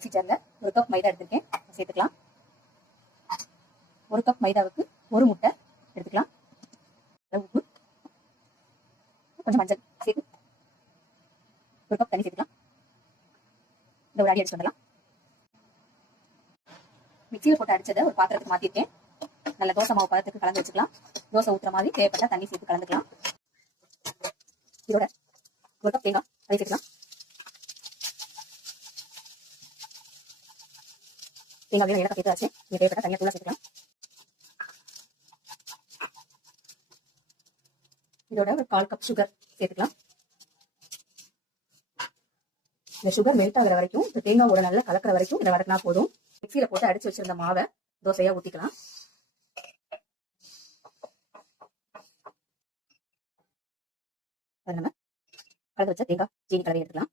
Mixie ஜார்ல 1 cup மைதா எடுத்திருக்கேன், சேர்த்துக்கலாம். 1 கப் மைதாவுக்கு 1 முட்டை எடுத்துக்கலாம். உப்பு, கொஞ்சம் மஞ்சள் சேர்த்து 1 கப் தண்ணி சேர்த்துக்கலாம். இந்த ஒரு அடி அடிச்சு வந்துடலாம். மிக்சியில் போட்டு அடிச்சதை ஒரு பாத்திரத்துக்கு மாத்திருக்கேன். நல்ல தோசை மாவு பதத்துக்கு கலந்து வச்சுக்கலாம். தோசை ஊற்றுற மாதிரி தேவைப்பட்டா தண்ணி சேர்த்து கலந்துக்கலாம். இதோட 1 கப் தேங்காய் அதை சேர்த்துக்கலாம். தேங்காய் ஏலக்காய் சேர்த்து வச்சு தேவைப்பட்டா தனியாக தூளா சேர்த்துக்கலாம். இதோட ஒரு 1/4 கப் சுகர் சேர்த்துக்கலாம். இந்த சுகர் மெல்ட் ஆகிற வரைக்கும், இந்த தேங்காவோட நல்லா கலக்கிற வரைக்கும் இதை வதக்கினா போதும். மிக்சியில போட்டு அடிச்சு வச்சிருந்த மாவை தோசையா ஊத்திக்கலாம். நம்ம கலந்து வச்ச தேங்காய் சீனி கலவை எடுத்துக்கலாம்.